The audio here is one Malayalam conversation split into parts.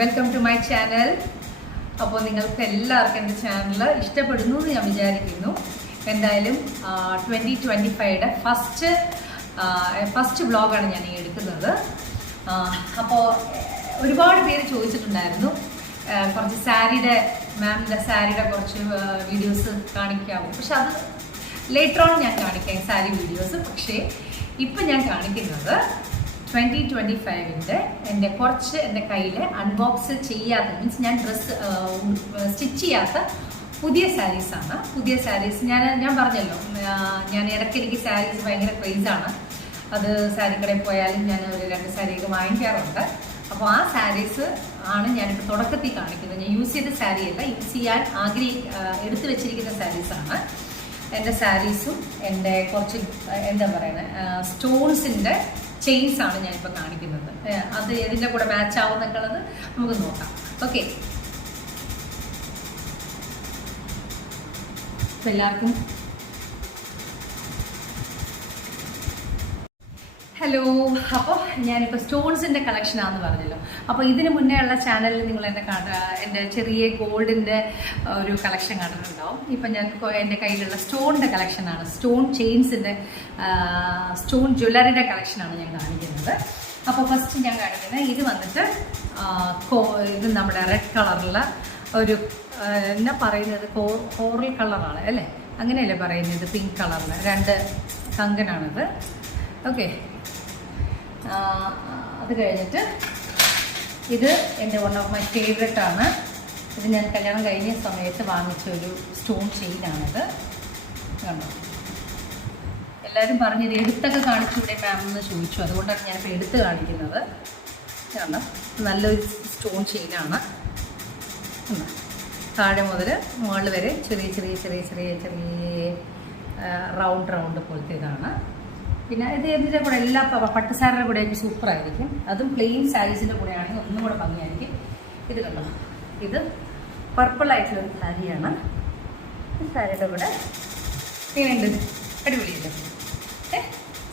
Welcome to my channel. അപ്പോൾ നിങ്ങൾക്ക് എല്ലാവർക്കും എൻ്റെ ചാനൽ ഇഷ്ടപ്പെടുന്നു എന്ന് ഞാൻ വിചാരിക്കുന്നു. എന്തായാലും 2025 ഫസ്റ്റ് വ്ളോഗാണ് ഞാൻ ഈ എടുക്കുന്നത്. അപ്പോൾ ഒരുപാട് പേര് ചോദിച്ചിട്ടുണ്ടായിരുന്നു കുറച്ച് മാമിൻ്റെ സാരിയുടെ കുറച്ച് വീഡിയോസ് കാണിക്കാമോ. പക്ഷെ അത് ലേറ്റർ ഓൺ ഞാൻ കാണിക്കാം സാരി വീഡിയോസ്. പക്ഷേ ഇപ്പം ഞാൻ കാണിക്കുന്നത് 2025 എൻ്റെ കയ്യിൽ അൺബോക്സ് ചെയ്യാത്ത മീൻസ് ഞാൻ ഡ്രസ്സ് സ്റ്റിച്ച് ചെയ്യാത്ത പുതിയ സാരീസാണ്. പുതിയ സാരീസ് ഞാൻ പറഞ്ഞല്ലോ, ഞാൻ ഇടയ്ക്കിടയ്ക്ക് സാരീസ് ഭയങ്കര ക്രേസാണ്. അത് സാരി കടയിൽ പോയാലും ഞാൻ ഒരു 2 സാരിയൊക്കെ വാങ്ങിക്കാറുണ്ട്. അപ്പോൾ ആ സാരീസ് ആണ് ഞാനിപ്പോൾ തുടക്കത്തിൽ കാണിക്കുന്നത്. ഞാൻ യൂസ് ചെയ്ത സാരിയല്ല, യൂസ് ചെയ്യാൻ എടുത്തു വെച്ചിരിക്കുന്ന സാരീസാണ്. എൻ്റെ സാരീസും എൻ്റെ കുറച്ച് എന്താ പറയുന്നത് സ്റ്റോൺസിൻ്റെ ചെയിൻസ് ആണ് ഞാനിപ്പോൾ കാണിക്കുന്നത്. അത് ഇതിൻ്റെ കൂടെ മാച്ച് ആവുന്നൊക്കെയുള്ളത് നമുക്ക് നോക്കാം. ഓക്കെ, അപ്പോൾ എല്ലാവർക്കും ഹലോ. അപ്പോൾ ഞാനിപ്പോൾ സ്റ്റോൺസിൻ്റെ കളക്ഷനാണെന്ന് പറഞ്ഞല്ലോ. അപ്പോൾ ഇതിന് മുന്നേ ഉള്ള ചാനലിൽ നിങ്ങൾ എൻ്റെ ചെറിയ ഗോൾഡിൻ്റെ ഒരു കളക്ഷൻ കണ്ടിട്ടുണ്ടാവും. ഇപ്പം ഞാൻ എൻ്റെ കയ്യിലുള്ള സ്റ്റോണിൻ്റെ കളക്ഷനാണ്, സ്റ്റോൺ ചെയിൻസിൻ്റെ സ്റ്റോൺ ജ്വല്ലറിയുടെ കളക്ഷനാണ് ഞാൻ കാണിക്കുന്നത്. അപ്പോൾ ഫസ്റ്റ് ഞാൻ കാണിക്കുന്നത് ഇത് വന്നിട്ട് ഇത് നമ്മുടെ റെഡ് കളറിലുള്ള ഒരു എന്നാ പറയുന്നത് കോറൽ കളറാണ് അല്ലേ, അങ്ങനെയല്ലേ പറയുന്നത്, പിങ്ക് കളറിൽ 2 കങ്കനാണിത്. ഓക്കെ, അത് കഴിഞ്ഞിട്ട് ഇത് എൻ്റെ വൺ ഓഫ് മൈ ഫേവറേറ്റ് ആണ്. ഇത് ഞാൻ കല്യാണം കഴിഞ്ഞ സമയത്ത് വാങ്ങിച്ച ഒരു സ്റ്റോൺ ചെയിനാണിത്. കണ്ടോ, എല്ലാവരും പറഞ്ഞത് എടുത്തൊക്കെ കാണിച്ചുകൂടെ മാം എന്ന് ചോദിച്ചു, അതുകൊണ്ടാണ് ഞാനിപ്പോൾ എടുത്ത് കാണിക്കുന്നത്. കണ്ടോ, നല്ലൊരു സ്റ്റോൺ ചെയിനാണ്. താഴെ മുതൽ മുകളിൽ വരെ ചെറിയ ചെറിയ ചെറിയ ചെറിയ ചെറിയ റൗണ്ട് പോലത്തെ ഇതാണ്. പിന്നെ ഇത് ഇതിൻ്റെ കൂടെ എല്ലാ പട്ടുസാരിയുടെ കൂടെ ആയിരിക്കും സൂപ്പറായിരിക്കും. അതും പ്ലെയിൻ സാരീസിൻ്റെ കൂടെ ആണെങ്കിൽ ഒന്നും കൂടെ ഭംഗിയായിരിക്കും. ഇത് കണ്ടോ, ഇത് പർപ്പിളായിട്ടുള്ളൊരു സാരിയാണ്. ഈ സാരിയുടെ കൂടെ എങ്ങനെയുണ്ട്, അടിപൊളിയല്ലേ,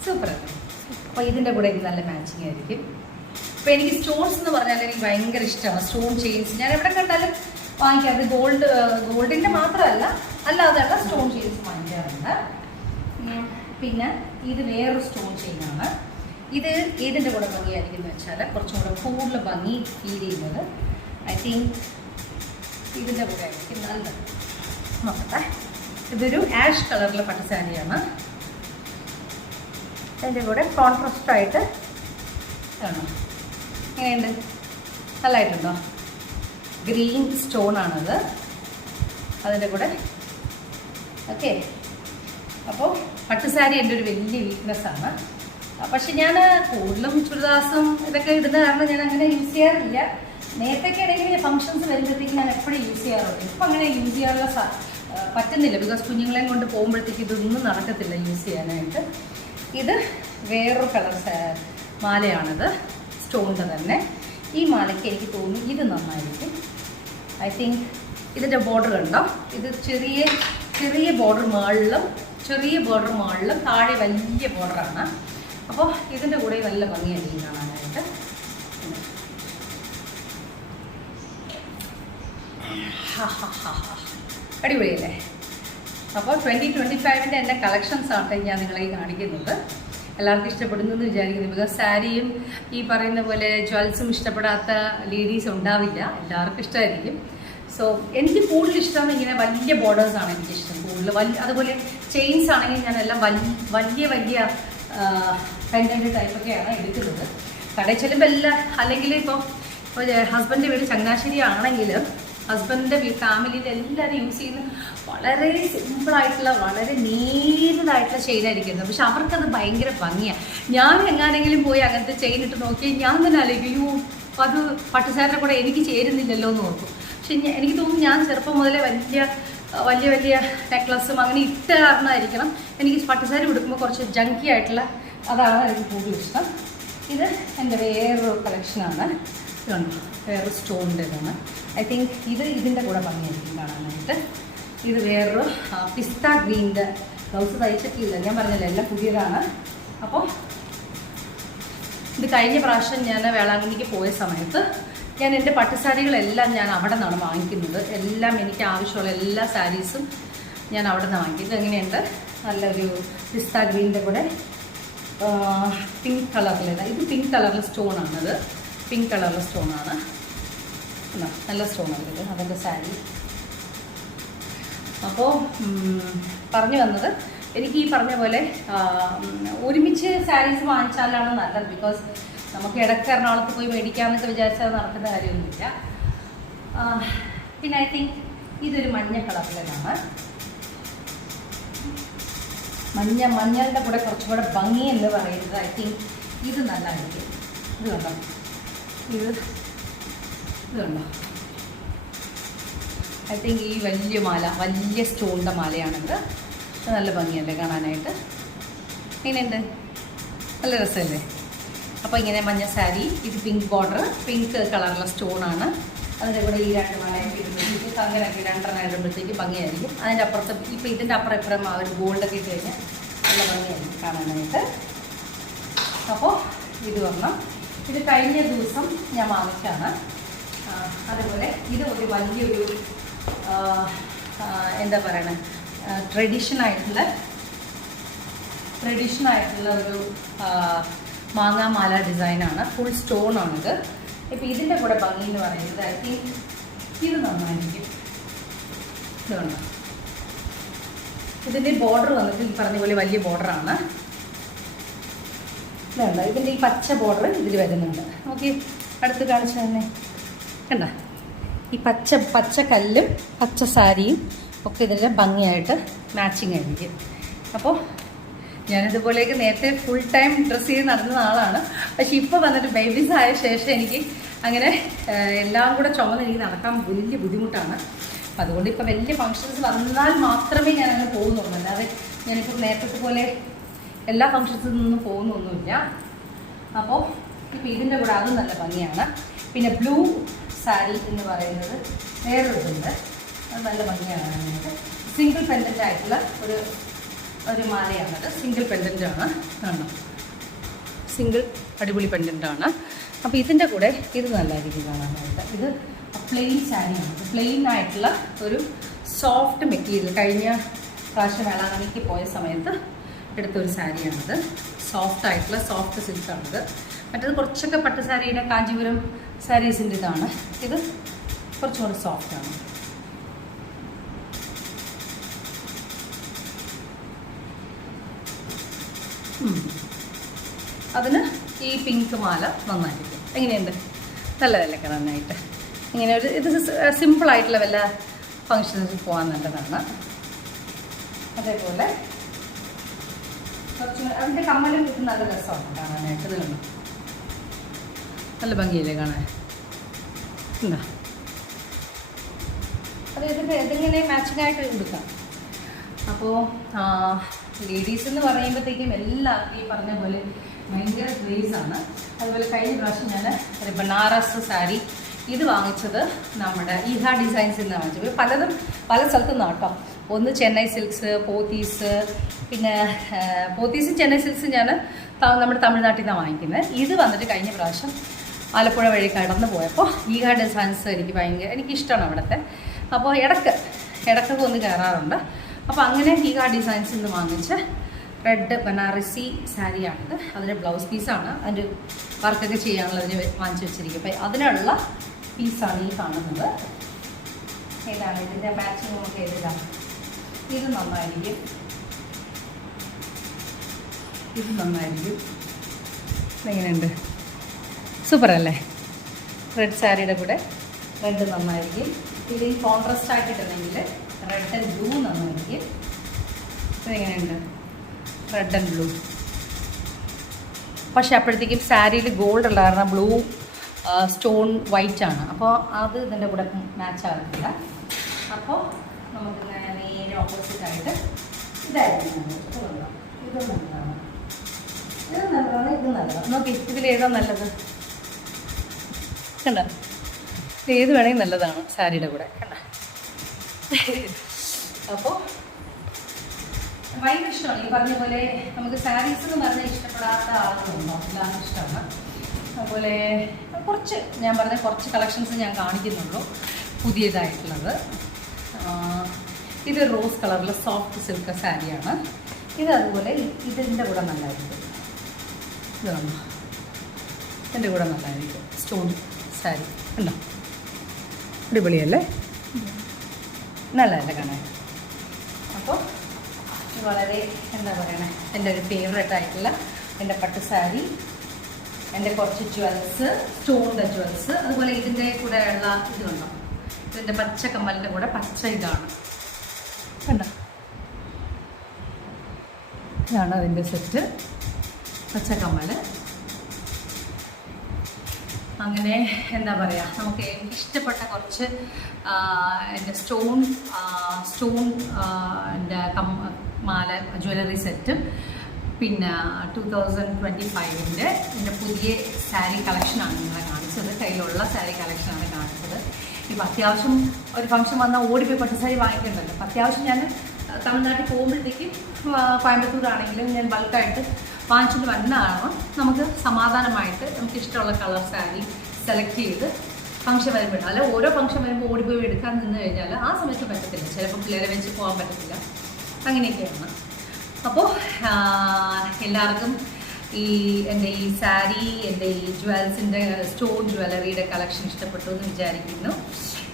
സൂപ്പറാണ്. അപ്പോൾ ഇതിൻ്റെ കൂടെ ഇത് നല്ല മാച്ചിങ് ആയിരിക്കും. അപ്പോൾ എനിക്ക് സ്റ്റോൺസ് എന്ന് പറഞ്ഞാൽ എനിക്ക് ഭയങ്കര ഇഷ്ടമാണ്. സ്റ്റോൺ ചെയിൻസ് ഞാൻ എവിടെ കണ്ടാലും വാങ്ങിക്കാറ്. ഗോൾഡിൻ്റെ മാത്രമല്ല, അല്ലാതെയുള്ള സ്റ്റോൺ ചെയിൻസ് വാങ്ങിക്കാറുണ്ട്. പിന്നെ ഇത് വേറൊരു സ്റ്റോൺ ചെയിനാണ്. ഇത് ഏതിൻ്റെ കൂടെ ഭംഗിയായിരിക്കും എന്ന് വെച്ചാൽ കുറച്ചും കൂടെ കൂടുതൽ ഭംഗി ഫീൽ ചെയ്യുന്നത് ഐ തിങ്ക് ഇതിൻ്റെ കൂടെ ആയിരിക്കും നല്ലത്. നോക്കട്ടെ, ഇതൊരു ആഷ് കളറിലെ പട്ടുസാരിയാണ്. അതിൻ്റെ കൂടെ കോൺട്രാസ്റ്റായിട്ട് കാണാം. എങ്ങനെയുണ്ട്, നല്ലതായിട്ടുണ്ടോ? ഗ്രീൻ സ്റ്റോൺ ആണത് അതിൻ്റെ കൂടെ. ഓക്കെ, അപ്പോൾ പട്ടുസാരി എൻ്റെ ഒരു വലിയ വീക്ക്നെസ്സാണ്. പക്ഷെ ഞാൻ കൂടുതലും ചുരിദാസും ഇതൊക്കെ ഇടുന്ന കാരണം ഞാൻ അങ്ങനെ യൂസ് ചെയ്യാറില്ല. നേരത്തെയൊക്കെ ആണെങ്കിൽ ഫംഗ്ഷൻസ് വരുമ്പോഴത്തേക്ക് ഞാൻ എപ്പോഴും യൂസ് ചെയ്യാറുണ്ട്. ഇപ്പം അങ്ങനെ യൂസ് ചെയ്യാനുള്ള പറ്റുന്നില്ല, ബിക്കോസ് കുഞ്ഞുങ്ങളെയും കൊണ്ട് പോകുമ്പോഴത്തേക്ക് ഇതൊന്നും നടക്കത്തില്ല യൂസ് ചെയ്യാനായിട്ട്. ഇത് വേറൊരു കളർ മാലയാണിത്, സ്റ്റോണിൻ്റെ തന്നെ. ഈ മാലയ്ക്ക് എനിക്ക് തോന്നി ഇത് നന്നായിരിക്കും. ഐ തിങ്ക് ഇതിൻ്റെ ബോർഡർ കണ്ടോ, ഇത് ചെറിയ ബോർഡർ മുകളിലും താഴെ വലിയ ബോർഡറാണ്. അപ്പോൾ ഇതിൻ്റെ കൂടെ നല്ല ഭംഗിയായിരിക്കും കാണാനായിട്ട്. അടിപൊളിയല്ലേ? അപ്പോൾ 2025 എൻ്റെ കളക്ഷൻസ് ആണ് ഞാൻ നിങ്ങളെ കാണിക്കുന്നത്. എല്ലാവർക്കും ഇഷ്ടപ്പെടുന്നു എന്ന് വിചാരിക്കുന്നു. ബിക്കോസ് സാരിയും ഈ പറയുന്ന പോലെ ജ്വൽസും ഇഷ്ടപ്പെടാത്ത ലേഡീസ് ഉണ്ടാവില്ല, എല്ലാവർക്കും ഇഷ്ടമായിരിക്കും. സോ എനിക്ക് കൂടുതൽ ഇഷ്ടം ഇങ്ങനെ വലിയ ബോർഡേഴ്സാണ് എനിക്കിഷ്ടം കൂടുതൽ. അതുപോലെ ചെയിൻസ് ആണെങ്കിൽ ഞാനെല്ലാം വലിയ പെൻഡൻറ്റ് ടൈപ്പൊക്കെയാണ് എടുക്കുന്നത്. കടയിൽ ചെല്ലുമ്പോൾ എല്ലാം, അല്ലെങ്കിൽ ഇപ്പോൾ ഹസ്ബൻഡിൻ്റെ വീട് ചങ്ങനാശ്ശേരി ആണെങ്കിൽ ഹസ്ബൻഡിൻ്റെ ഫാമിലിയിൽ എല്ലാവരും യൂസ് ചെയ്യുന്ന വളരെ സിമ്പിളായിട്ടുള്ള വളരെ നേരിയതായിട്ടുള്ള ചെയിനായിരിക്കുന്നത്. പക്ഷെ അവർക്കത് ഭയങ്കര ഭംഗിയാണ്. ഞാൻ എങ്ങാനെങ്കിലും പോയി അങ്ങനത്തെ ചെയിൻ ഇട്ട് നോക്കിയാൽ ഞാൻ തന്നെ ആലോചിക്കും, അയ്യോ അത് പട്ടുസാരിയുടെ കൂടെ എനിക്ക് ചേരുന്നില്ലല്ലോ എന്ന് ഓർക്കും. പക്ഷെ എനിക്ക് തോന്നുന്നു ഞാൻ ചെറുപ്പം മുതലേ വലിയ നെക്ലസും അങ്ങനെ ഇട്ട കാരണമായിരിക്കണം എനിക്ക് പട്ടുസാരി ഉടുക്കുമ്പോൾ കുറച്ച് ജങ്കി ആയിട്ടുള്ള അതാണ് എനിക്ക് കൂടുതൽ ഇഷ്ടം. ഇത് എൻ്റെ വേറൊരു കളക്ഷനാണ്. ഇതുണ്ട്, വേറൊരു സ്റ്റോണിൻ്റെ ഇതാണ്. ഐ തിങ്ക് ഇതിൻ്റെ കൂടെ ഭംഗിയായിരിക്കും കാണാനായിട്ട്. ഇത് വേറൊരു പിസ്ത ഗ്രീൻ്റെ ബ്ലൗസ് തയ്ച്ചിട്ടില്ല, ഞാൻ പറഞ്ഞില്ല എല്ലാം പുതിയതാണ്. അപ്പോൾ ഇത് കഴിഞ്ഞ പ്രാവശ്യം ഞാൻ വേളാങ്കണ്ണിക്ക് പോയ സമയത്ത് ഞാൻ എൻ്റെ പട്ടുസാരികളെല്ലാം ഞാൻ അവിടെ നിന്നാണ് വാങ്ങിക്കുന്നത്. എല്ലാം എനിക്ക് ആവശ്യമുള്ള എല്ലാ സാരീസും ഞാൻ അവിടെ നിന്ന് വാങ്ങിക്കുന്നത്. എങ്ങനെയുണ്ട്? നല്ലൊരു പിസ്ത ഗ്രീനിൻ്റെ കൂടെ പിങ്ക് കളറിലേതാണ്. ഇത് പിങ്ക് കളറിലെ സ്റ്റോണാണിത്. പിങ്ക് കളറിലെ സ്റ്റോണാണ്. നല്ല സ്റ്റോണാണ് ഇത്. അതിൻ്റെ സാരി. അപ്പോൾ പറഞ്ഞു വന്നത്, എനിക്ക് ഈ പറഞ്ഞ പോലെ ഒരുമിച്ച് സാരീസ് വാങ്ങിച്ചാലാണ് നല്ലത്. ബിക്കോസ് നമുക്ക് ഇടയ്ക്ക് എറണാകുളത്ത് പോയി മേടിക്കാമെന്നൊക്കെ വിചാരിച്ചാൽ നടക്കുന്ന കാര്യമൊന്നുമില്ല. പിന്നെ ഐ തിങ്ക് ഇതൊരു മഞ്ഞ കളറിലാണ്. മഞ്ഞളുടെ കൂടെ കുറച്ചും കൂടെ ഭംഗി എന്ന് പറയുന്നത് ഐ തിങ്ക് ഇത് നല്ലതായിരിക്കും. ഇത് കണ്ടോ? ഇത് കണ്ടോ? ഐ തിങ്ക് ഈ വലിയ മാല, വലിയ സ്റ്റോണിൻ്റെ മാലയാണിത്. നല്ല ഭംഗിയല്ലേ കാണാനായിട്ട്? എങ്ങനെയുണ്ട്? നല്ല രസമല്ലേ? അപ്പോൾ ഇങ്ങനെ മഞ്ഞ സാരി, ഇത് പിങ്ക് ബോർഡർ, പിങ്ക് കളറിലെ സ്റ്റോണാണ്. അതിൻ്റെ കൂടെ ഈ 2 മാലയൊക്കെ ഇടുമ്പോഴത്തേക്ക് അങ്ങനെയൊക്കെ 2 ഇടുമ്പോഴത്തേക്ക് ഭംഗിയായിരിക്കും. അതിൻ്റെ അപ്പുറത്ത് ഇപ്പോൾ ഇതിൻ്റെ അപ്പുറം ഇപ്പുറം ആ ഒരു ഗോൾഡൊക്കെ ഇട്ട് കഴിഞ്ഞാൽ നല്ല ഭംഗിയായിരിക്കും കാണാനായിട്ട്. അപ്പോൾ ഇത് വരണം. ഇത് കഴിഞ്ഞ ദിവസം ഞാൻ വാങ്ങിച്ചാണ്. അതുപോലെ ഇത് ഒരു വലിയൊരു എന്താ പറയണേ, ട്രഡീഷണൽ ആയിട്ടുള്ള ഒരു മാങ്ങാമാല ഡിസൈനാണ്. ഫുൾ സ്റ്റോണാണിത്. ഇപ്പോൾ ഇതിൻ്റെ കൂടെ ഭംഗി എന്ന് പറയുന്നത് ഐ തിങ്ക് ഇത് നന്നായിരിക്കും. ഇത് കണ്ടോ? ഇതിൻ്റെ ബോർഡർ വന്നിട്ട് ഈ പറഞ്ഞ പോലെ വലിയ ബോർഡറാണ്. ഇതുണ്ട്. ഇതിൻ്റെ ഈ പച്ച ബോർഡർ ഇതിൽ വരുന്നുണ്ട്. നോക്കി അടുത്ത് കാണിച്ചു തന്നെ. കണ്ട ഈ പച്ച കല്ലും പച്ച സാരിയും ഒക്കെ ഇതിൻ്റെ ഭംഗിയായിട്ട് മാച്ചിങ് ആയിരിക്കും. അപ്പോൾ ഞാനിതുപോലെയൊക്കെ നേരത്തെ ഫുൾ ടൈം ഡ്രസ്സ് ചെയ്ത് നടന്ന ആളാണ്. പക്ഷെ ഇപ്പോൾ വന്നിട്ട് ബേബീസ് ആയ ശേഷം എനിക്ക് അങ്ങനെ എല്ലാം കൂടെ ചുമന്ന് എനിക്ക് നടക്കാൻ വലിയ ബുദ്ധിമുട്ടാണ്. അപ്പം അതുകൊണ്ട് ഇപ്പോൾ വലിയ ഫങ്ഷൻസ് വന്നാൽ മാത്രമേ ഞാൻ അങ്ങനെ പോകുന്നുള്ളൂ. അല്ലാതെ ഞാനിപ്പോൾ നേരത്തെ പോലെ എല്ലാ ഫങ്ഷൻസിൽ നിന്നും പോകുന്നൊന്നുമില്ല. അപ്പോൾ ഇപ്പോൾ ഇതിൻ്റെ കൂടെ അതും നല്ല ഭംഗിയാണ്. പിന്നെ ബ്ലൂ സാരി എന്ന് പറയുന്നത് വേറൊരിതുണ്ട്. അത് നല്ല ഭംഗിയാണ്. സിംഗിൾ പെൻഡൻ്റ് ആയിട്ടുള്ള ഒരു മാലയാണത്. സിംഗിൾ പെൻഡൻ്റാണ്. കാണണം, സിംഗിൾ അടിപൊളി പെൻഡൻ്റാണ്. അപ്പോൾ ഇതിൻ്റെ കൂടെ ഇത് നല്ലതായിരിക്കും കാണാനായിട്ട്. ഇത് പ്ലെയിൻ സാരിയാണ്. പ്ലെയിൻ ആയിട്ടുള്ള ഒരു സോഫ്റ്റ് മെറ്റീരിയൽ. കഴിഞ്ഞ പ്രാവശ്യം വേളാങ്കണ്ണിക്ക് പോയ സമയത്ത് എടുത്തൊരു സാരിയാണിത്. സോഫ്റ്റ് സിൽക്കാണിത്. മറ്റേത് കുറച്ചൊക്കെ പട്ട് സാരിയുടെ കാഞ്ചീപുരം സാരീസിൻ്റെ ഇതാണ്. ഇത് കുറച്ചും കൂടി സോഫ്റ്റാണ്. അതിന് ഈ പിങ്ക് മാല നന്നായിരിക്കും. എങ്ങനെയുണ്ട്? നല്ലതല്ലേ കാണാനായിട്ട്? ഇങ്ങനെ ഇത് സിമ്പിളായിട്ടുള്ള വല്ല ഫങ്ഷൻസിൽ പോകാൻ നല്ലതാണ്. അതേപോലെ കുറച്ച് അതിൻ്റെ കമ്മലും ഇത് നല്ല രസമാണ് കാണാനായിട്ട്. ഇത് കണ്ടു, നല്ല ഭംഗിയല്ലേ കാണാൻ? എന്താ അത് ഇതിങ്ങനെ മാച്ചിങ്ങായിട്ട് എടുക്കാം. അപ്പോൾ ലേഡീസ് എന്ന് പറയുമ്പോഴത്തേക്കും എല്ലാവർക്കും ഈ പറഞ്ഞ പോലെ ഭയങ്കര ക്രേസാണ്. അതുപോലെ കഴിഞ്ഞ പ്രാവശ്യം ഞാൻ ഒരു ബനാറസ് സാരി ഇത് വാങ്ങിച്ചത് നമ്മുടെ ഈഹ ഡിസൈൻസിൽ നിന്നാണ് വാങ്ങിച്ചത്. പലതും പല സ്ഥലത്തു നിന്നാണ് കേട്ടോ. ഒന്ന് ചെന്നൈ സിൽക്സ്, പോത്തീസ്, പിന്നെ പോത്തീസും ചെന്നൈ സിൽക്സും ഞാൻ നമ്മുടെ തമിഴ്നാട്ടിൽ നിന്നാണ് വാങ്ങിക്കുന്നത്. ഇത് വന്നിട്ട് കഴിഞ്ഞ പ്രാവശ്യം ആലപ്പുഴ വഴി കടന്നു പോയപ്പോൾ ഈഹ ഡിസൈൻസ് എനിക്കിഷ്ടമാണ് അവിടുത്തെ. അപ്പോൾ ഇടയ്ക്കൊക്കെ ഒന്ന് കയറാറുണ്ട്. അപ്പോൾ അങ്ങനെ ഈഹ ഡിസൈൻസിൽ നിന്ന് വാങ്ങിച്ച് റെഡ് ബനാറസി സാരിയാണിത്. അതിൻ്റെ ബ്ലൗസ് പീസാണ്. അതിൻ്റെ വർക്കൊക്കെ ചെയ്യാനുള്ളതിന് വാങ്ങിച്ച് വെച്ചിരിക്കും. അപ്പോൾ അതിനുള്ള പീസാണ് ഈ കാണുന്നത്. ഏതാണ് ഇതിൻ്റെ മാച്ചിങ്? നമുക്ക് ഏതിലാണ്? ഇത് നന്നായിരിക്കും. എങ്ങനെയുണ്ട്? സൂപ്പറല്ലേ? റെഡ് സാരിയുടെ കൂടെ റെഡ് നന്നായിരിക്കും. ഇത് ഈ കോൺട്രാസ്റ്റ് ആക്കിയിട്ടുണ്ടെങ്കിൽ റെഡ് ആൻഡ് ബ്ലൂ നന്നായിരിക്കും. ഇതെങ്ങനെയുണ്ട്? Red and blue. പക്ഷെ അപ്പോഴത്തേക്കും സാരിയിൽ ഗോൾഡ് ഉള്ള കാരണം ബ്ലൂ സ്റ്റോൺ വൈറ്റ് ആണ്. അപ്പോൾ അത് ഇതിൻ്റെ കൂടെ മാച്ച് ആകത്തില്ല. അപ്പോൾ നമുക്ക് നേരെ ഓപ്പോസിറ്റായിട്ട് ഇതായിരിക്കും. ഇത് നല്ലതാണ്. നോക്കി ഇതിലേതാ നല്ലത്? കണ്ട, ഏത് വേണമെങ്കിൽ നല്ലതാണ് സാരിയുടെ കൂടെ. കണ്ട, അപ്പോൾ ഭയങ്കര ഇഷ്ടമാണ്. ഈ പറഞ്ഞ പോലെ നമുക്ക് സാരീസ് എന്ന് പറഞ്ഞാൽ ഇഷ്ടപ്പെടാത്ത ആളുകളുണ്ടോ? എല്ലാം ഇഷ്ടമാണ്. അതുപോലെ കുറച്ച് ഞാൻ പറഞ്ഞ കുറച്ച് കളക്ഷൻസ് ഞാൻ കാണിക്കുന്നുള്ളൂ പുതിയതായിട്ടുള്ളത്. ഇത് റോസ് കളറിൽ സോഫ്റ്റ് സിൽക്ക് സാരിയാണ്. ഇത് അതുപോലെ ഇതിൻ്റെ കൂടെ നല്ലതായിരിക്കും. ഇതാണ് ഇതിൻ്റെ കൂടെ നല്ലതായിരിക്കും. സ്റ്റോൺ സാരി ഉണ്ടോ, അടിപൊളിയല്ലേ, നല്ലതല്ലേ കാണാൻ. അപ്പോൾ വളരെ എന്താ പറയണേ, എൻ്റെ ഒരു ഫേവറേറ്റ് ആയിട്ടുള്ള എൻ്റെ പട്ട് സാരി, എൻ്റെ കുറച്ച് ജ്വൽസ്, സ്റ്റോണിൻ്റെ ജ്വൽസ്, അതുപോലെ ഇതിൻ്റെ കൂടെ ഉള്ള ഇത് കണ്ടോ, ഇതിൻ്റെ പച്ച കമ്മലിൻ്റെ കൂടെ പച്ച ഇതാണ് കണ്ടോ, ഇതാണ് അതിൻ്റെ സെറ്റ്, പച്ച കമ്മൽ. അങ്ങനെ എന്താ പറയുക, നമുക്ക് എനിക്കിഷ്ടപ്പെട്ട കുറച്ച് എൻ്റെ സ്റ്റോൺ എൻ്റെ മാല ജ്വല്ലറി സെറ്റും പിന്നെ 2025 എൻ്റെ പുതിയ സാരി കളക്ഷനാണ് നിങ്ങളെ കാണിച്ചത്. കയ്യിലുള്ള സാരി കളക്ഷനാണ് കാണിച്ചത്. ഇപ്പം അത്യാവശ്യം ഒരു ഫംഗ്ഷൻ വന്നാൽ ഓടിപ്പോയി പട്ട് സാരി വാങ്ങിക്കണ്ടല്ലോ. അപ്പം അത്യാവശ്യം ഞാൻ തമിഴ്നാട്ടിൽ പോകുമ്പോഴത്തേക്കും കോയമ്പത്തൂരാണെങ്കിലും ഞാൻ ബൾക്കായിട്ട് വാങ്ങിച്ചുകൊണ്ട് വരുന്നതാണ്. നമുക്ക് സമാധാനമായിട്ട് നമുക്ക് ഇഷ്ടമുള്ള കളർ സാരി സെലക്ട് ചെയ്ത് ഫംഗ്ഷൻ വരുമ്പോഴാണ്, അല്ല ഓരോ ഫംഗ്ഷൻ വരുമ്പോൾ ഓടിപ്പോയി എടുക്കാൻ നിന്ന് കഴിഞ്ഞാൽ ആ സമയത്ത് പറ്റത്തില്ല, ചിലപ്പോൾ പിള്ളേരെ വെച്ച് പോകാൻ പറ്റത്തില്ല, അങ്ങനെയൊക്കെയാണ്. അപ്പോൾ എല്ലാവർക്കും എൻ്റെ ഈ സാരി, എൻ്റെ ഈ ജ്വൽസിൻ്റെ സ്റ്റോൺ ജ്വല്ലറിയുടെ കളക്ഷൻ ഇഷ്ടപ്പെട്ടു എന്ന് വിചാരിക്കുന്നു.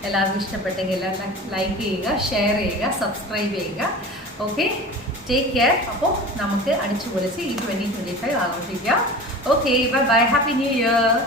എല്ലാവർക്കും ഇഷ്ടപ്പെട്ടെങ്കിൽ എല്ലാവരും ലൈക്ക് ചെയ്യുക, ഷെയർ ചെയ്യുക, സബ്സ്ക്രൈബ് ചെയ്യുക. Okay, take care. അപ്പോൾ നമുക്ക് അടിച്ചു പൊളിച്ച് ഈ 2025 ആഘോഷിക്കാം. Okay, bye bye, happy new year.